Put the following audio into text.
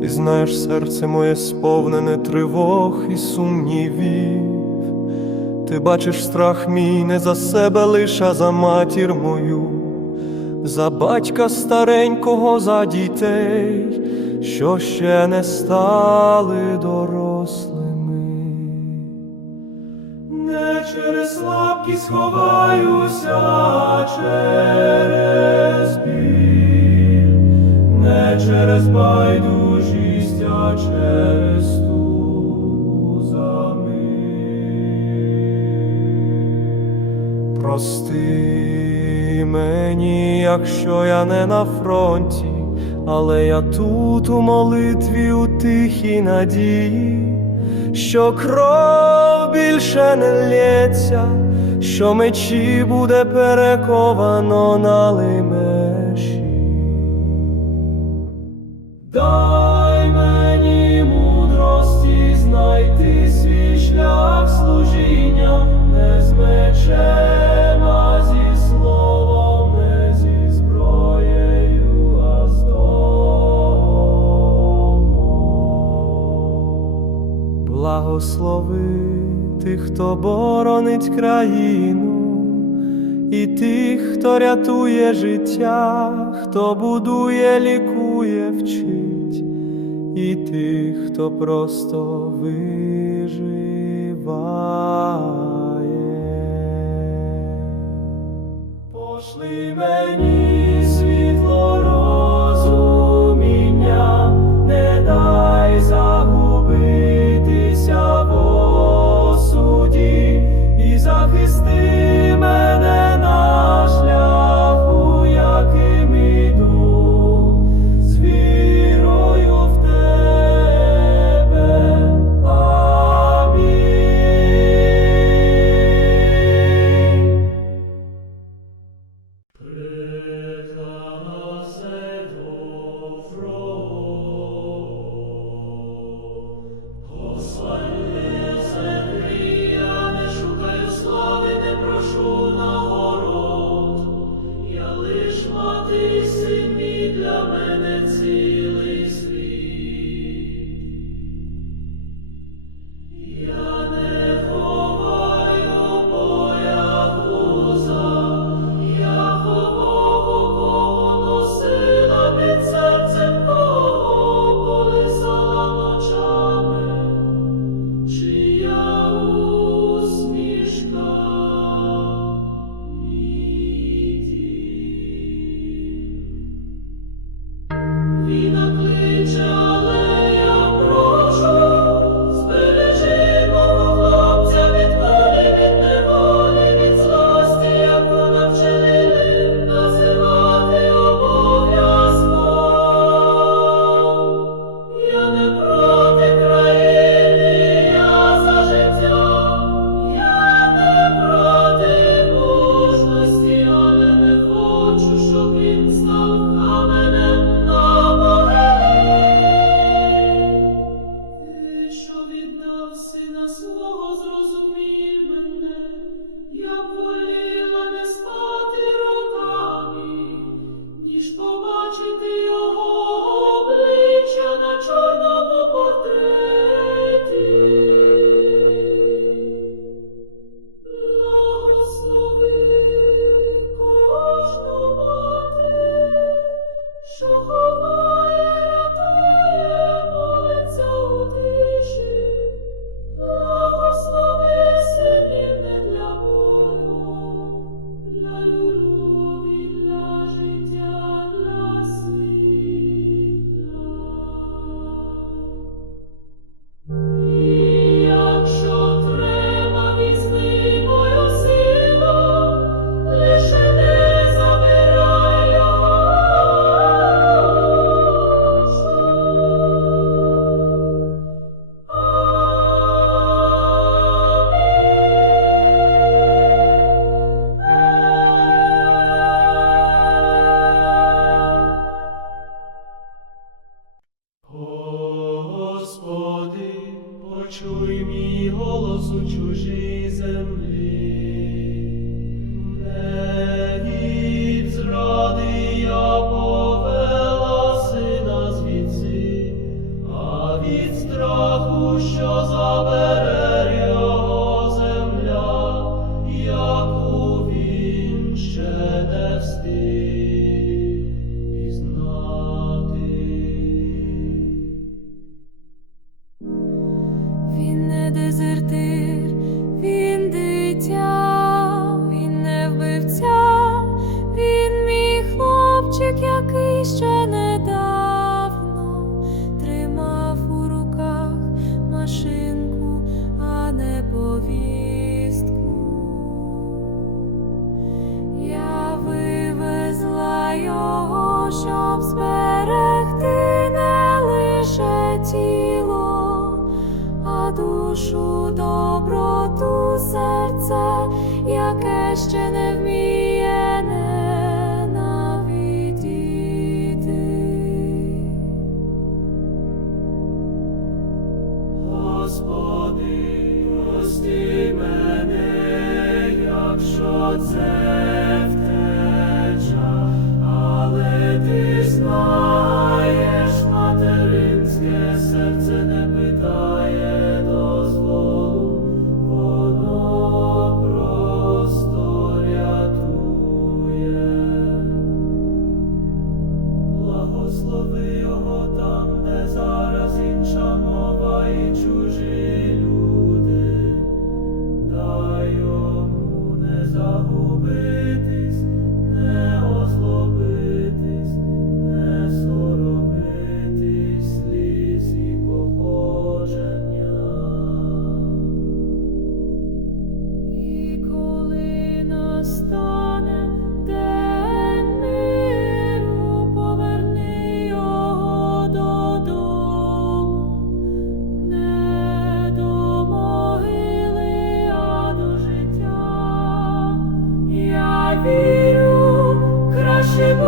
Ти знаєш серце моє сповнене тривог і сумнівів. Ти бачиш страх мій не за себе лиш, а за матір мою, за батька старенького, за дітей, що ще не стали дорослими. Не через слабкість ховаюся, а через біль, через байдужість, а через ту. Прости мені, якщо я не на фронті, але я тут у молитві у тихій надії що кров більше не лється, що мечі буде перековано на Дай мені мудрості знайти свій шлях служіння, не з мечем, а зі словом, не зі зброєю, а з домом. Благослови тих, хто боронить країну, і тих, хто рятує життя, хто будує, лікує, вчить, і тих, хто просто виживає. Пошли мені know. She